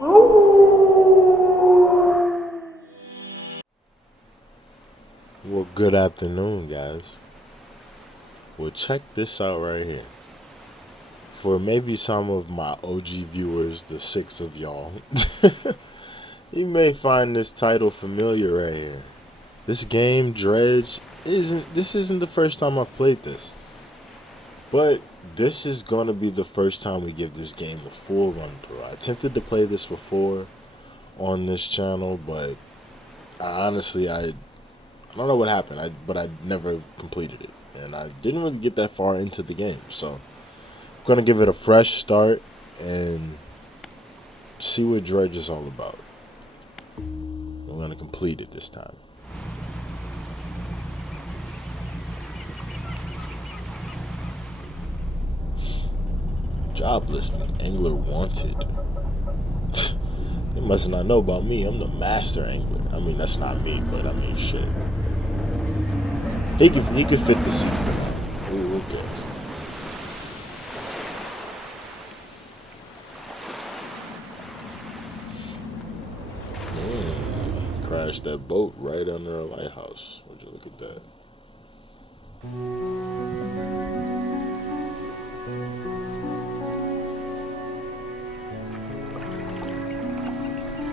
Well, good afternoon, guys. Well, check this out right here. For maybe some of my OG viewers, the six of y'all, you may find this title familiar right here. This game, Dredge, isn't the first time I've played this. But this is gonna be the first time we give this game a full run through. I attempted to play this before on this channel, but I don't know what happened. But I never completed it, and I didn't really get that far into the game. So I'm gonna give it a fresh start and see what Dredge is all about. I'm gonna complete it this time. Job listing: angler wanted. They must not know about me. I'm the master angler. I mean, that's not me, but I mean, shit. He could fit the sequel. Who cares? Crashed that boat right under a lighthouse. Would you look at that?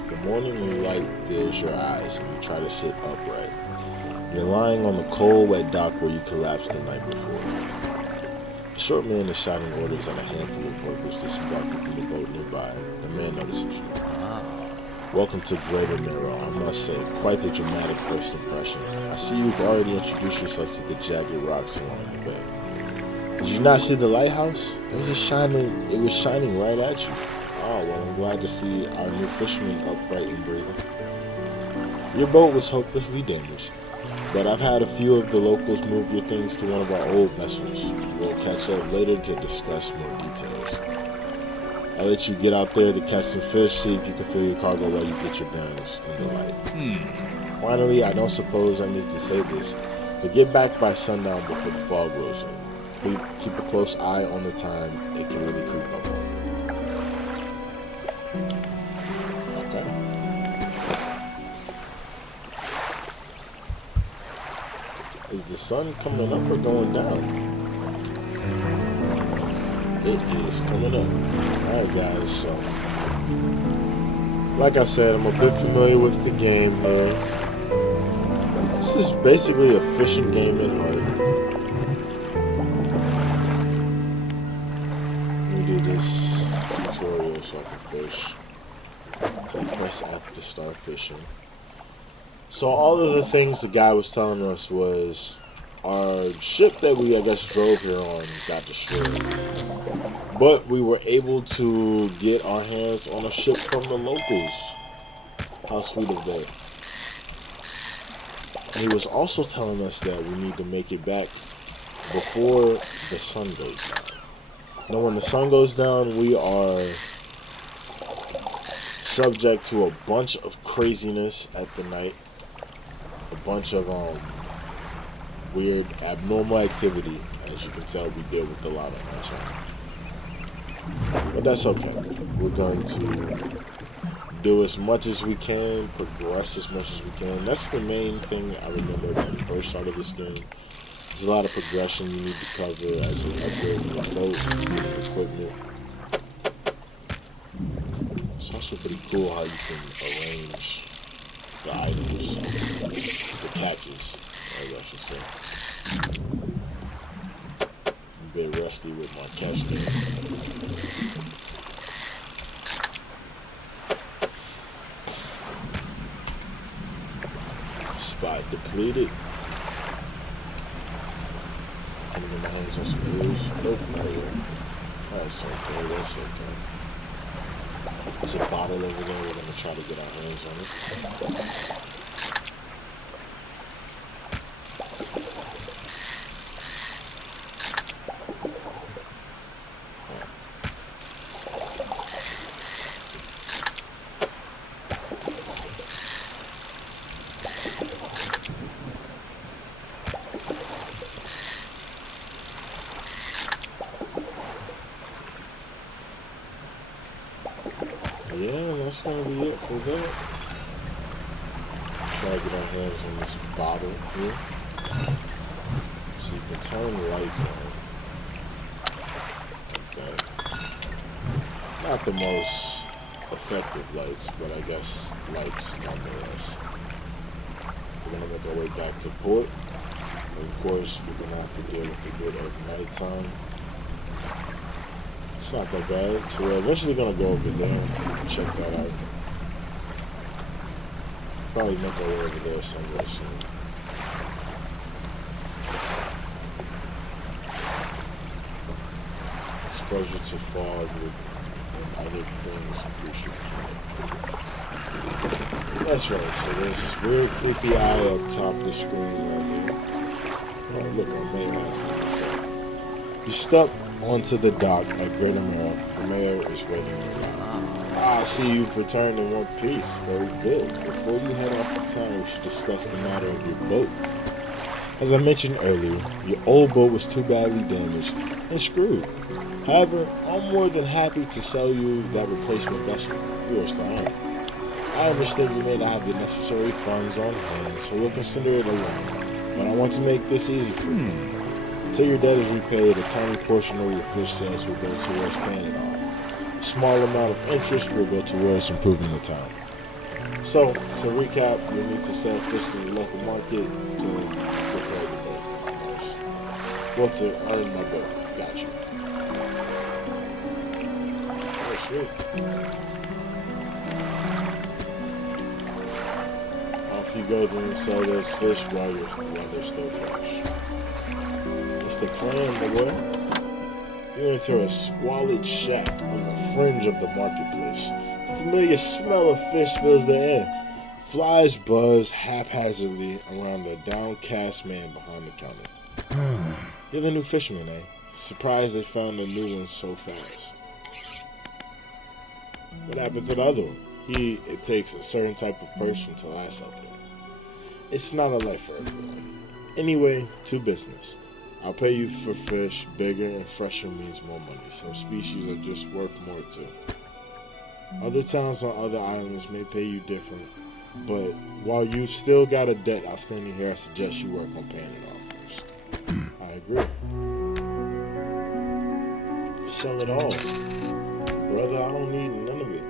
The morning light fills your eyes and you try to sit upright. You're lying on the cold, wet dock where you collapsed the night before. A short man is shouting orders at a handful of workers disembarking from a boat nearby. The man notices you. Welcome to Greater Mirror. I must say, quite the dramatic first impression. I see you've already introduced yourself to the jagged rocks along the bay. Did you not see the lighthouse? It was shining right at you. Oh, well, I'm glad to see our new fisherman upright and breathing. Your boat was hopelessly damaged, but I've had a few of the locals move your things to one of our old vessels. We'll catch up later to discuss more details. I'll let you get out there to catch some fish, see if you can fill your cargo while you get your bearings in the light. Finally, I don't suppose I need to say this, but get back by sundown before the fog rolls in. Keep a close eye on the time. It can really creep up on you. Okay. Is the sun coming up or going down? It is coming up. Alright guys, so like I said, I'm a bit familiar with the game here. This is basically a fishing game at heart. Let me do this tutorial so I can fish. So press F to start fishing. So all of the things the guy was telling us was our ship that we, I guess, drove here on got destroyed. But we were able to get our hands on a ship from the locals. How sweet of that. And he was also telling us that we need to make it back before the sun goes down. Now when the sun goes down, we are subject to a bunch of craziness at the night. A bunch of weird, abnormal activity. As you can tell, we deal with a lot of that. But that's okay. We're going to do as much as we can, progress as much as we can. That's the main thing I remember when we first started this game. There's a lot of progression you need to cover as an upgrade your boat, getting equipment. It's also pretty cool how you can arrange the items, the catches, I should say. I'm a bit rusty with my catch game. Spot depleted. Can I get my hands on some eels? Nope, not yet. That's okay, that's okay. There's a bottle over there, we're gonna try to get our hands on it. Yeah, that's gonna be it for that. Try to get our hands on this bottle here. So you can turn the lights on. Okay. Not the most effective lights, but I guess lights nonetheless. We're gonna make our way back to port. And of course, we're gonna have to deal with the bit of nighttime. It's not that bad. So we're eventually gonna go over there and check that out. Probably make our way over there somewhere soon. Exposure to fog and other things appreciated. That's right, so there's this weird creepy eye up top of the screen right here. Oh, look, our mayor has something to say. You step onto the dock at Greater Mirror. The mayor is waiting in line. I see you've returned in one piece. Very good. Before you head off to town, we should discuss the matter of your boat. As I mentioned earlier, your old boat was too badly damaged and screwed. However, I'm more than happy to sell you that replacement vessel. Yours to own. I understand you may not have the necessary funds on hand, so we'll consider it a loan. But I want to make this easy for you. Until your debt is repaid, a tiny portion of your fish sales will go towards paying it off. A small amount of interest will go towards improving the town. So, to recap, you need to sell fish to the local market to repair the boat. Nice. Well, to earn my boat. Gotcha. Oh, sweet. Off you go then and sell those fish while they're still fresh. What's the plan, my boy? You enter a squalid shack on the fringe of the marketplace. The familiar smell of fish fills the air. Flies buzz haphazardly around the downcast man behind the counter. You're the new fisherman, eh? Surprised they found the new one so fast. What happened to the other one? It takes a certain type of person to last out there. It's not a life for everyone. Anyway, to business. I'll pay you for fish. Bigger and fresher means more money. Some species are just worth more too. Other towns on other islands may pay you different, but while you've still got a debt outstanding here, I suggest you work on paying it off first. I agree. Sell it all. Brother, I don't need none of it.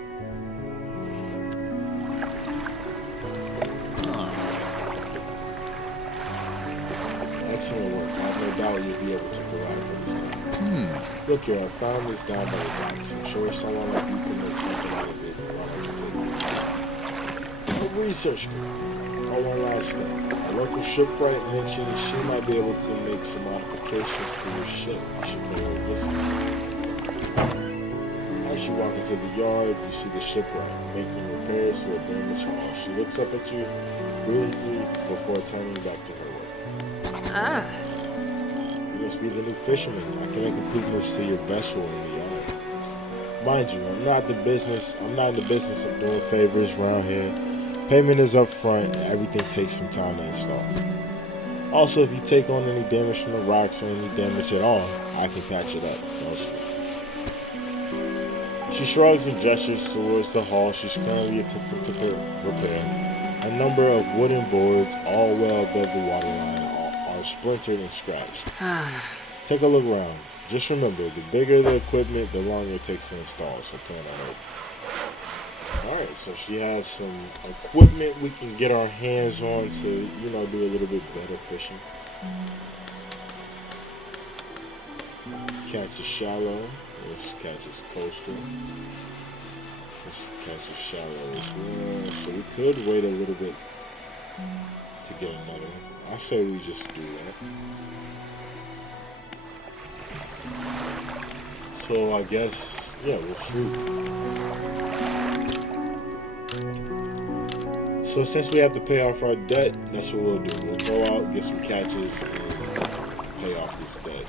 Excellent work. I have no doubt you'll be able to provide for this time. Look here, I found this down by the docks. I'm sure someone like you can make something out of it. Why don't you take it? A research group. Oh, one last thing. A local shipwright mentioned she might be able to make some modifications to your ship. You should pay her a visit. As you walk into the yard, you see the shipwright making repairs to a damaged hull. She looks up at you briefly before turning back to her work. You must be the new fisherman. I can make improvements to your vessel in the yard. Mind you, I'm not in the business of doing favors around here. Payment is up front and everything takes some time to install. Also, if you take on any damage from the rocks or any damage at all, I can patch it up. She shrugs and gestures towards the hull she's currently attempting to repair. A number of wooden boards, all well above the waterline, are splintered and scratched. Take a look around. Just remember, the bigger the equipment, the longer it takes to install, so plan on it. Alright, so she has some equipment we can get our hands on to, do a little bit better fishing. Catch is shallow. This catch is coastal. This catch is shallow as well. So we could wait a little bit to get another one. I say we just do that. So I guess, we'll shoot. So since we have to pay off our debt, that's what we'll do. We'll go out, get some catches, and pay off this debt.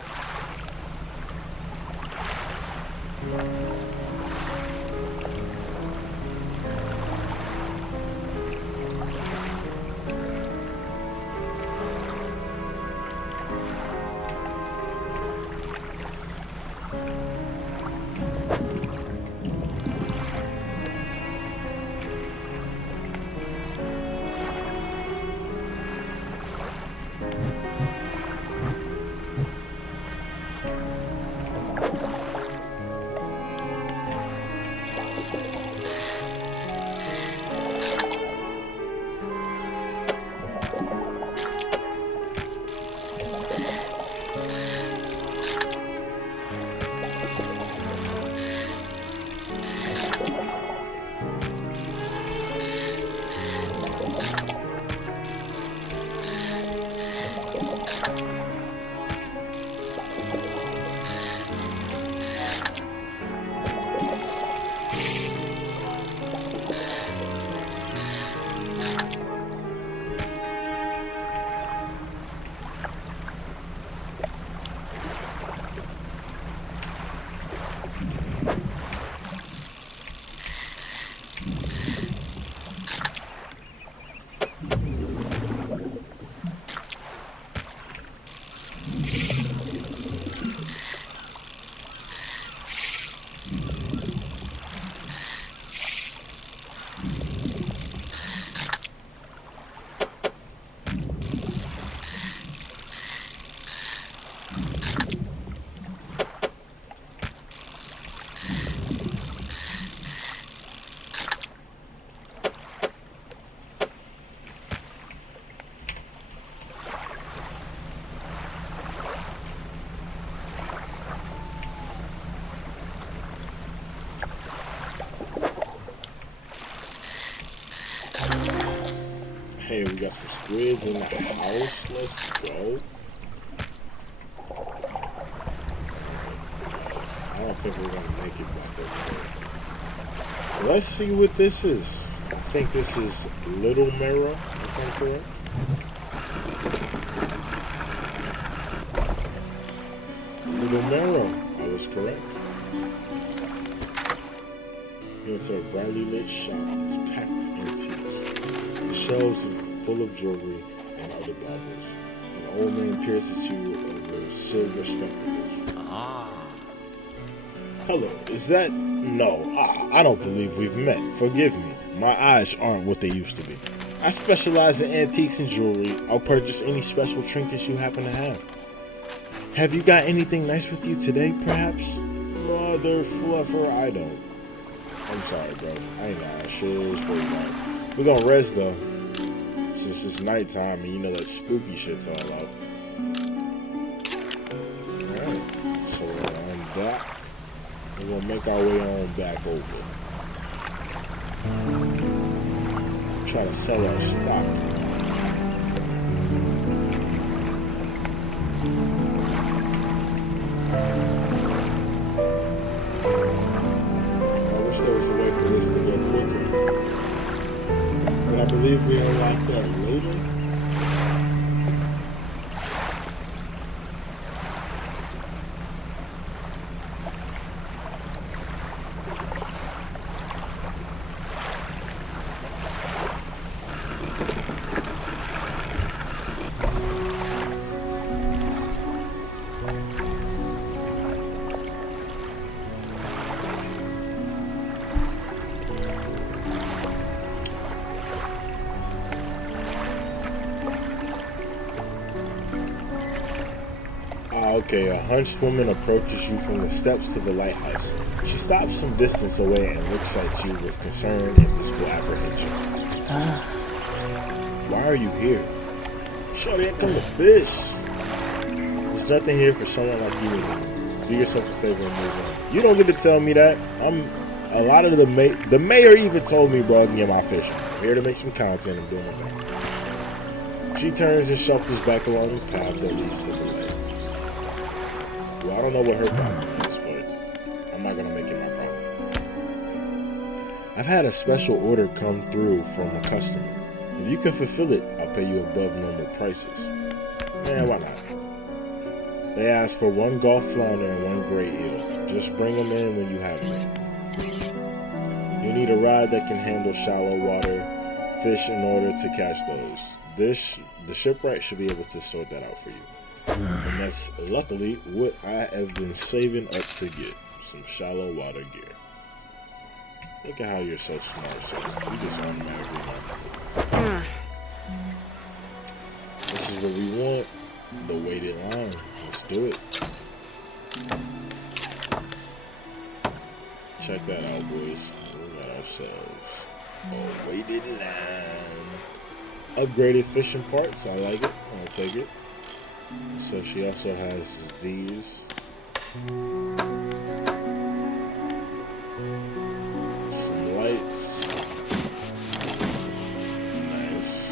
Hey, we got some squids in the house. Let's go. I don't think we're gonna make it back over there. Let's see what this is. I think this is Little Mirror, if I'm correct. Little Mirror, I was correct. You enter a brightly lit shop that's packed with antiques. The shelves are full of jewelry and other baubles. An old man peers at you over silver spectacles. Hello, is that? No, I don't believe we've met. Forgive me. My eyes aren't what they used to be. I specialize in antiques and jewelry. I'll purchase any special trinkets you happen to have. Have you got anything nice with you today, perhaps? Mother fluffer, I don't. I'm sorry, bro. I ain't got shit for you. We're gonna rest, though. Since it's nighttime and you know that spooky shit's all out. Alright, so on that, we're gonna make our way on back over. Try to sell our stock. There was a way for this to go quicker, but I believe we unlock that later. Okay, a huntswoman approaches you from the steps to the lighthouse. She stops some distance away and looks at you with concern and visible apprehension. Why are you here? Shorty, I come to fish. There's nothing here for someone like you anymore. Do yourself a favor and move on. You don't get to tell me that. A lot of the mayor even told me, bro, get my fishing. I'm here to make some content and do my thing. She turns and shuffles back along the path that leads to the lake. Well, I don't know what her problem is, but I'm not going to make it my problem. I've had a special order come through from a customer. If you can fulfill it, I'll pay you above normal prices. Man, why not? They ask for 1 Gulf flounder and 1 gray eel. Just bring them in when you have them. You need a rod that can handle shallow water fish in order to catch those. The Shipwrecked should be able to sort that out for you. And that's luckily what I have been saving up to get. Some shallow water gear. Look at how you're so smart, so you just automatically know. This is what we want. The weighted line. Let's do it. Check that out, boys. We got ourselves a weighted line. Upgraded fishing parts. I like it. I'll take it. So she also has these. Some lights. Nice.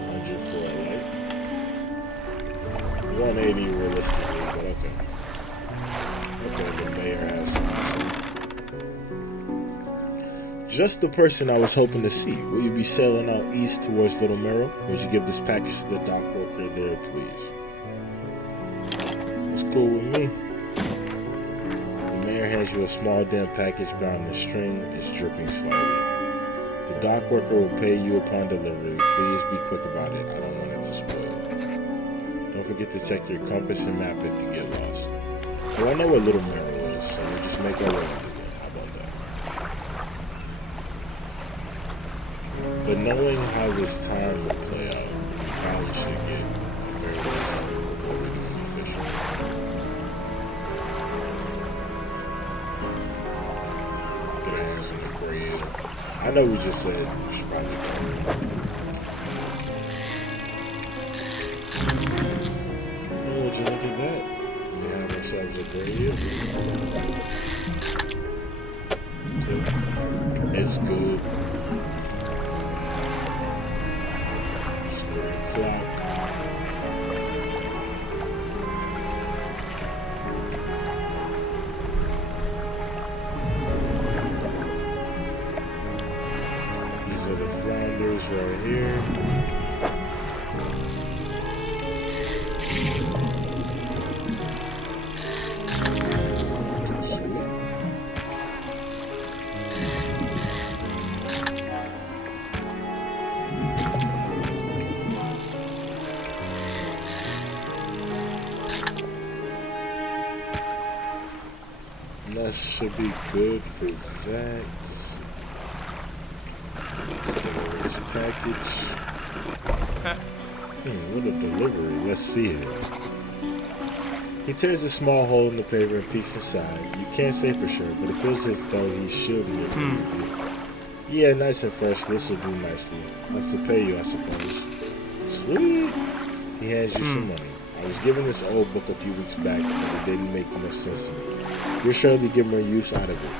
100 for a light. 180 realistically, but okay. Okay, the mayor has some. Just the person I was hoping to see. Will you be sailing out east towards Little Mirror? Would you give this package to the dock worker there, please? It's cool with me. The mayor hands you a small damp package bound in string. It's dripping slightly. The dock worker will pay you upon delivery. Please be quick about it. I don't want it to spoil. Don't forget to check your compass and map if you get lost. Well, I know what Little Mirror is, so we'll just make our way. But knowing how this time will play out, we probably should get a fair reason before we do any fishing. Look at our hands on the gray eel. I know we just said we should probably go. Oh, would you look at that? We have ourselves a gray eel. tip. It's good. Story clock. These are the flounders right here. That should be good for that. This package. What a delivery. Let's see it. He tears a small hole in the paper and peeks inside. You can't say for sure, but it feels as though he's shielding it from you. Yeah, nice and fresh. This will do nicely. Enough to pay you, I suppose. Sweet. He hands you some money. I was given this old book a few weeks back, but it didn't make much sense to me. You're surely getting more use out of it.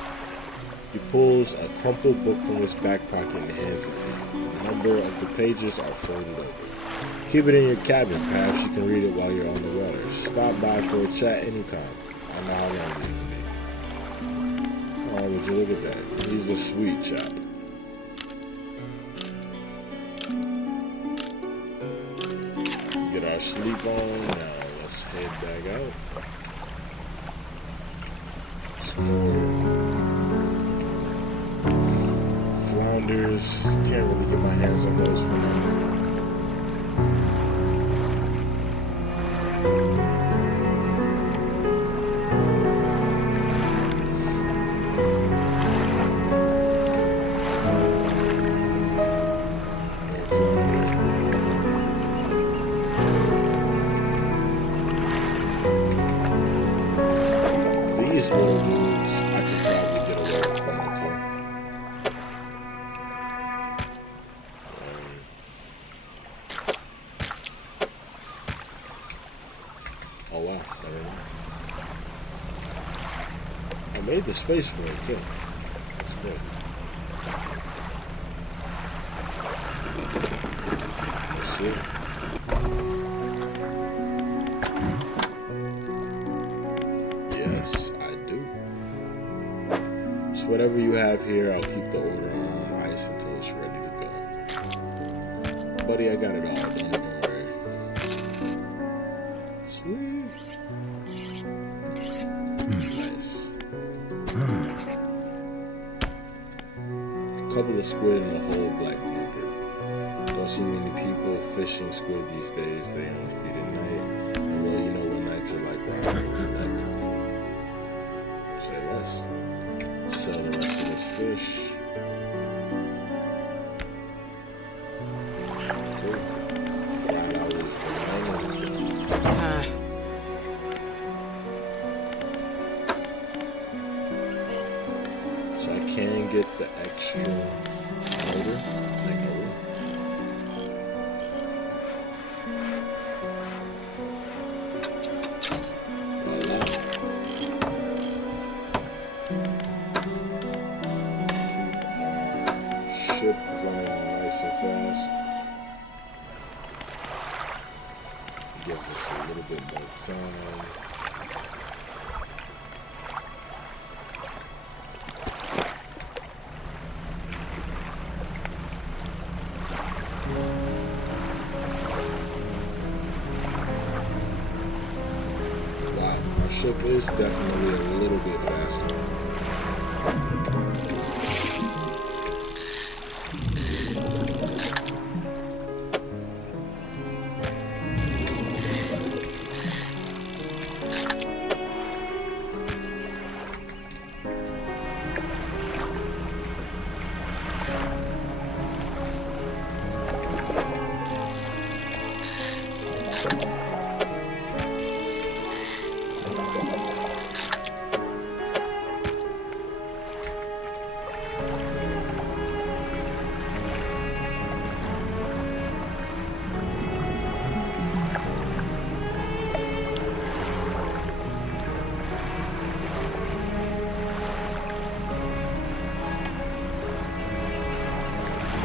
He pulls a crumpled book from his back pocket and hands it to you. A number of the pages are folded over. Keep it in your cabin. Perhaps you can read it while you're on the water. Stop by for a chat anytime. I don't know how long it can be. Oh, would you look at that? He's a sweet chap. Get our sleep on. Now let's head back out. Some more flounders. Can't really get my hands on those for now. These little dudes, I could probably get away with one or two. Oh wow, I made the space for it too. That's good. Let's see. Yes, I do. So whatever you have here, I'll keep the order on ice until it's ready to go. Buddy, I got it all. Don't even worry. Sweet. Nice. A couple of squid and a whole black grouper. Don't see many people fishing squid these days. They only feed at night. And well, you know what nights are like right now. Say less. Sell the rest of this fish. Cool. $5 for hanging. So I can get the extra motor. I think I will. Ship running nice and fast. It gives us a little bit more time. Wow, our ship is definitely a little bit faster.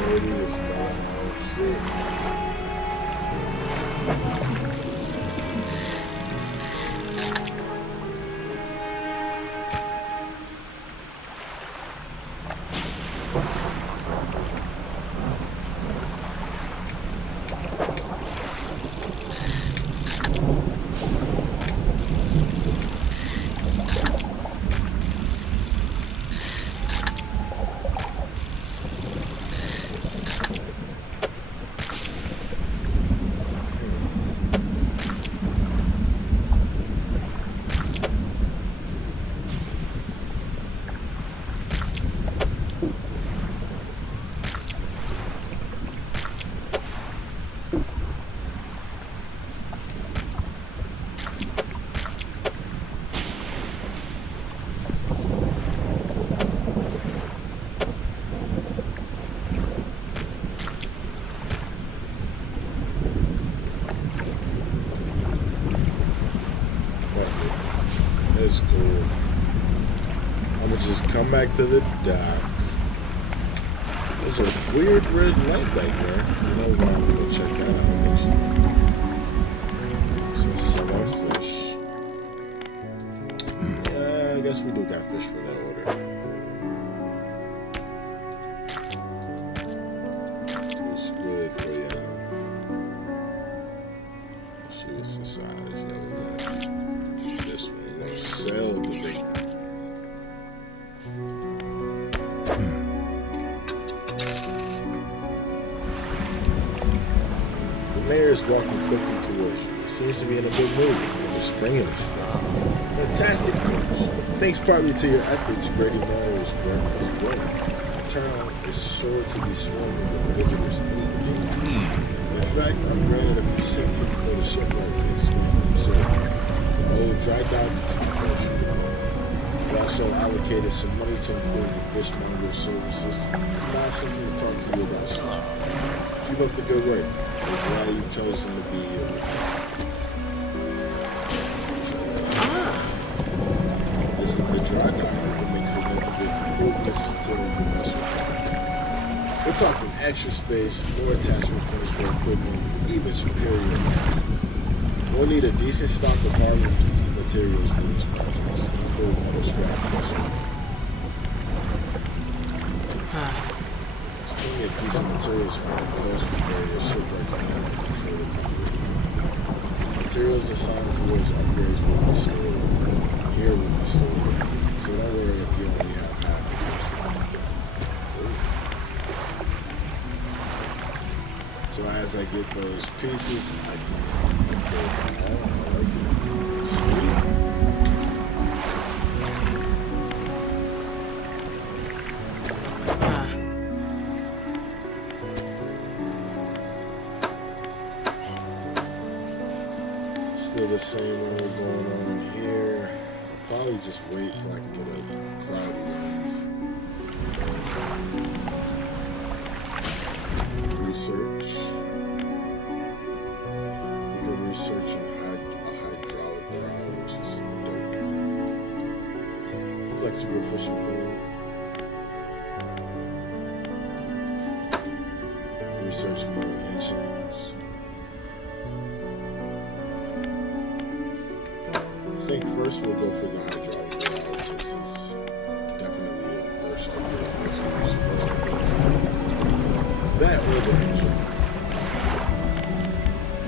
30 is going 06. That's cool. I'm gonna just come back to the dock. There's a weird red light back there. You know, we're gonna have to go check that out actually. So sell our fish. Yeah, I guess we do got fish for that order. Too squid for you. Let's see what's the size. Yeah, we got this one. We're gonna sell the bait. The mayor is walking quickly towards you. He seems to be in a good mood, with a spring in his step. Fantastic news. Thanks partly to your efforts, Grady Manor is growing. The town is sure to be swarming with visitors any day. In fact, I'm granted a consent for the Shipwrecked to expand the facilities. The old dry dock is commercial. We also allocated some money to improve the fishmonger services. I have something to talk to you about soon. Keep up the good work. I'm glad you've chosen to be here with us. This is the dry dock. We can make significant improvements to the vessel. We're talking extra space, more attachment points for equipment, even superior amounts. We'll need a decent stock of hardwood materials for these projects. I'll build more scrap vessel. Plenty of decent materials from the coast from various shipwrecks and I'm sure they can really good. Materials assigned towards upgrades will be stored. Here will be stored. So don't worry if you only have half of this. Cool. So as I get those pieces, I can build them all. I like it. Sweet. Still the same one we're going on here. I'll probably just wait till I can get a cloudy lens. Research. We can research a hydraulic rod, which is dope. Flexible fishing pole. Research more engines. I think first we'll go for the hydraulic rod since it's definitely the first upgrade. That's what we're supposed to do. That or the engine.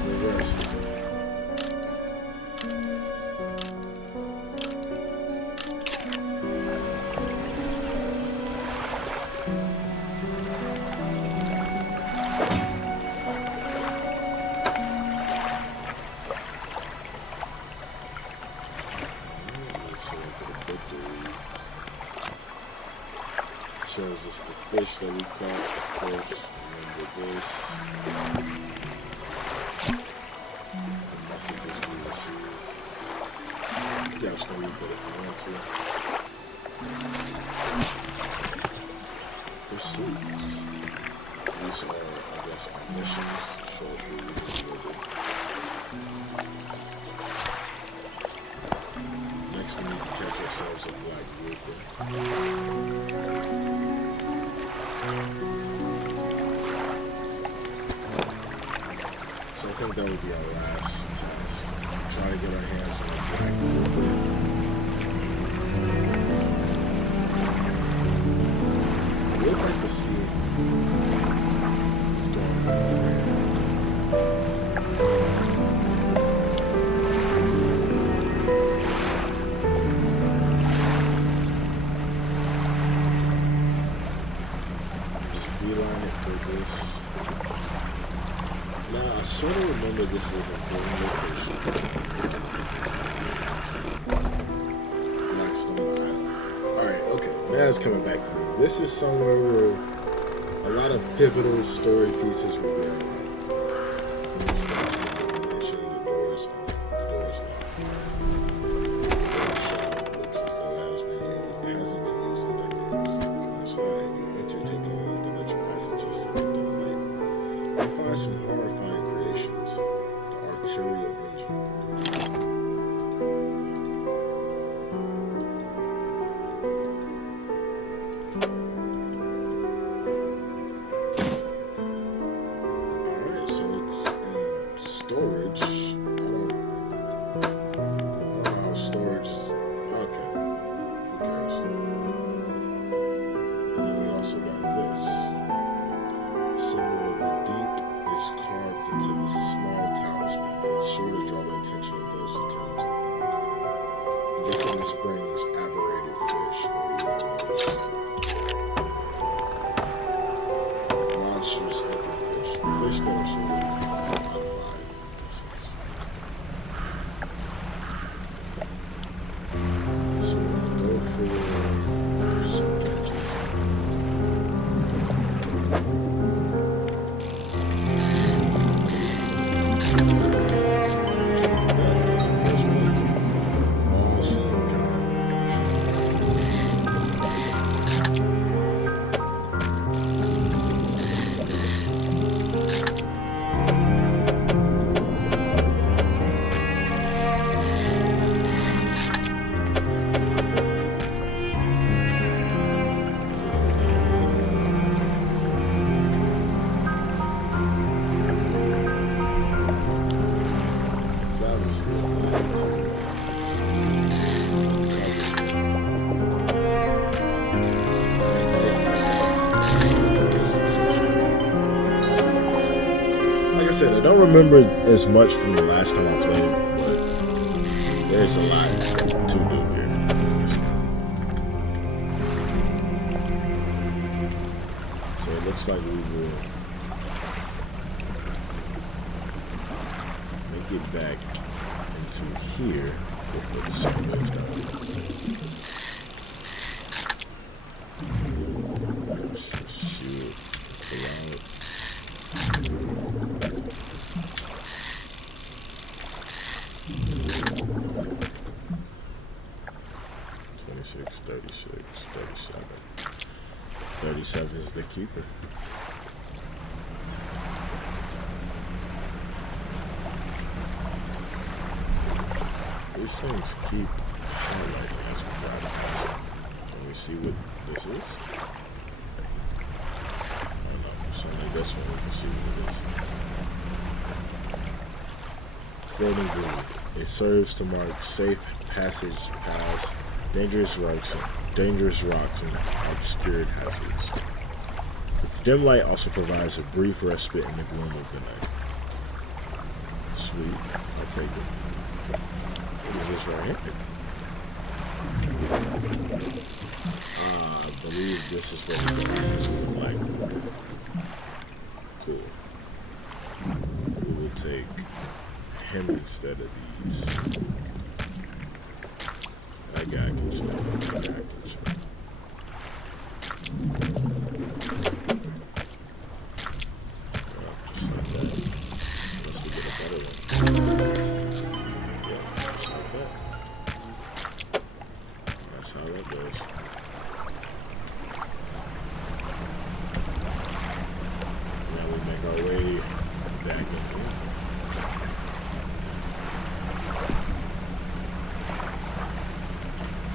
The rest. Shows us the fish that we caught, of course. Remember this. The messages we received. You guys can read that if you want to. Pursuits. These are, I guess, our missions. Shows you what we can do. Next, we need to catch ourselves a black grouper. think that would be our last task. Try to get our hands on a black border. I would like to see what's going on there. Just beeline it for this. Now, I sort of remember this is an important location. Blackstone Island. Alright, okay. Now it's coming back to me. This is somewhere where a lot of pivotal story pieces will be unlocked. The doors locked. The shop looks as though it hasn't been used in decades. Come inside, you enter, take a moment to let your eyes adjust to the dim light. You find some horrifying creations. The arterial engine. Alright, so it's in storage. I don't know how storage is. Okay. Who cares? And then we also got this. Symbol of the deep is carved into the small talisman. It's sure to draw the attention of those who tend to it. I'm guessing this brings aberrated fish or even others. Monstrous looking fish. The fish that are sort of modified. So we're going to go for some catches. Like I said, I don't remember as much from the last time I played, but there's a lot to do here. So it looks like we will make it back into here before the sun goes down. Shoot around. 26, 36, 37. 37 is the keeper. These things keep highlighting as we try to pass them. Can we see what this is? Oh no, it's only this one we can see what it is. Floating groove. It serves to mark safe passage past dangerous rocks and obscured hazards. Its dim light also provides a brief respite in the gloom of the night. Sweet, I'll take it. What is this right here? I believe this is what we're going to use with the black border. Cool. We will take him instead of these. That guy can chill. That guy can chill. Just like that. Unless we get a better one. Yeah, just like that. That's how that goes. Now we make our way back in here.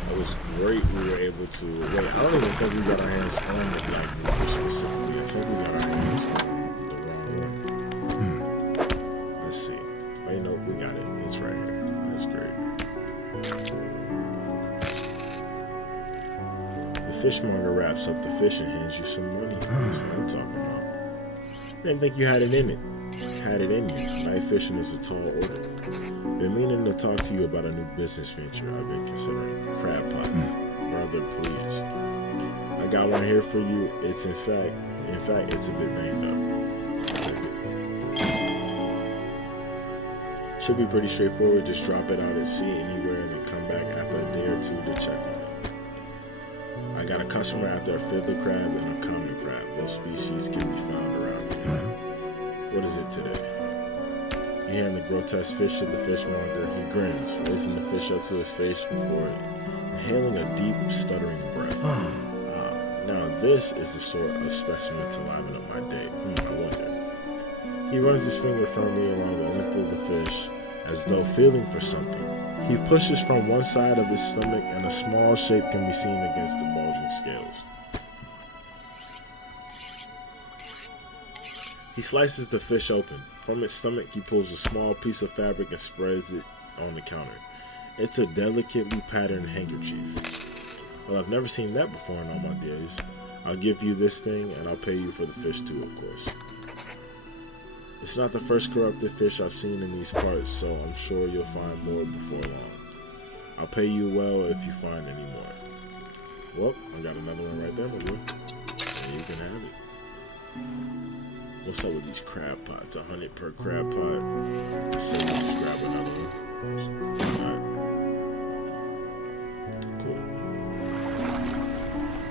It was great we were able to wait. I don't even think we got our hands on the black border specifically. I think we got our hands on the wrong one. Let's fishmonger wraps up the fish and hands you some money. That's what I'm talking about. Didn't think you had it in it. Had it in you. Night fishing is a tall order. Been meaning to talk to you about a new business venture I've been considering. Crab pots. Brother, please. I got one here for you. It's in fact, it's a bit banged up. Should be pretty straightforward. Just drop it out at sea anywhere and then come back after a day or two to check on it. I got a customer after a fiddler crab and a common crab. Both species can be found around here. What is it today? You hand the grotesque fish to the fishmonger. He grins, raising the fish up to his face before inhaling a deep, stuttering breath. Now this is the sort of specimen to liven up my day. I wonder. He runs his finger firmly along the length of the fish, as though feeling for something. He pushes from one side of his stomach, and a small shape can be seen against the bulging scales. He slices the fish open. From its stomach, he pulls a small piece of fabric and spreads it on the counter. It's a delicately patterned handkerchief. Well, I've never seen that before in all my days. I'll give you this thing, and I'll pay you for the fish too, of course. It's not the first corrupted fish I've seen in these parts, so I'm sure you'll find more before long. I'll pay you well if you find any more. Well, I got another one right there, my boy. And you can have it. What's up with these crab pots? 100 per crab pot. So you just grab another one. Cool.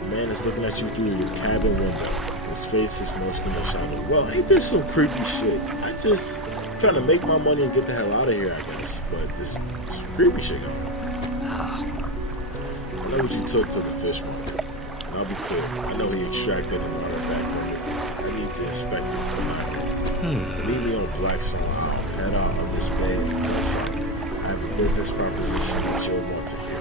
The man is looking at you through your cabin window. His face is mostly in shadow. Well, ain't this some creepy shit? I just trying to make my money and get the hell out of here, I guess. But this some creepy shit going on. I know what you took to the fishmonger. And I'll be clear. I know he extracted an artifact from it. I need to inspect it. Leave me on Black Sun Isle. Head out of this bay and cut south. I have a business proposition that you'll want to hear.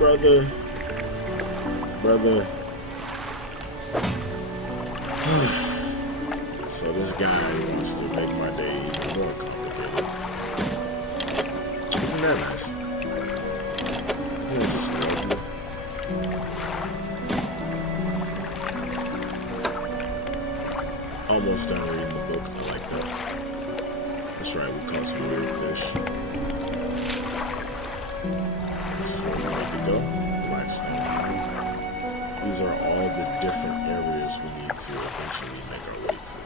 I'll be waiting. Brother. So this guy wants to make my day even more complicated. Isn't that nice? Isn't that just lovely? Almost done reading the book. I like that. That's right, we caught some weird fish. This is where we need to go. Blackstone. These are all the different areas we need to eventually make our way to.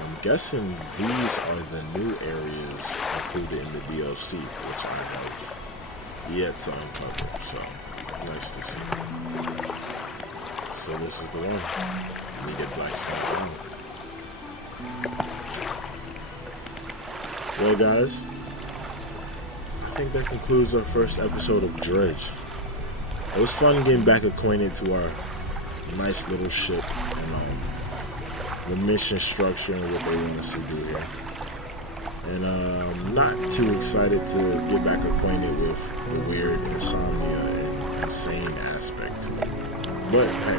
I'm guessing these are the new areas included in the DLC, which I have yet to uncover, so nice to see. So this is the one. Needed Blackstone. Well guys, I think that concludes our first episode of Dredge. It was fun getting back acquainted to our nice little ship and the mission structure and what they want us to do here. And I'm not too excited to get back acquainted with the weird insomnia and insane aspect to it. But hey,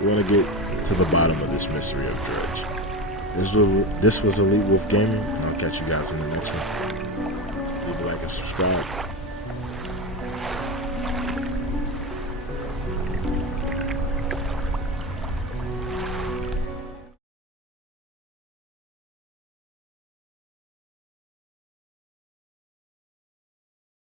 we want to get to the bottom of this mystery of Dredge. This was Elite Wolf Gaming, and I'll catch you guys in the next one. Leave a like and subscribe.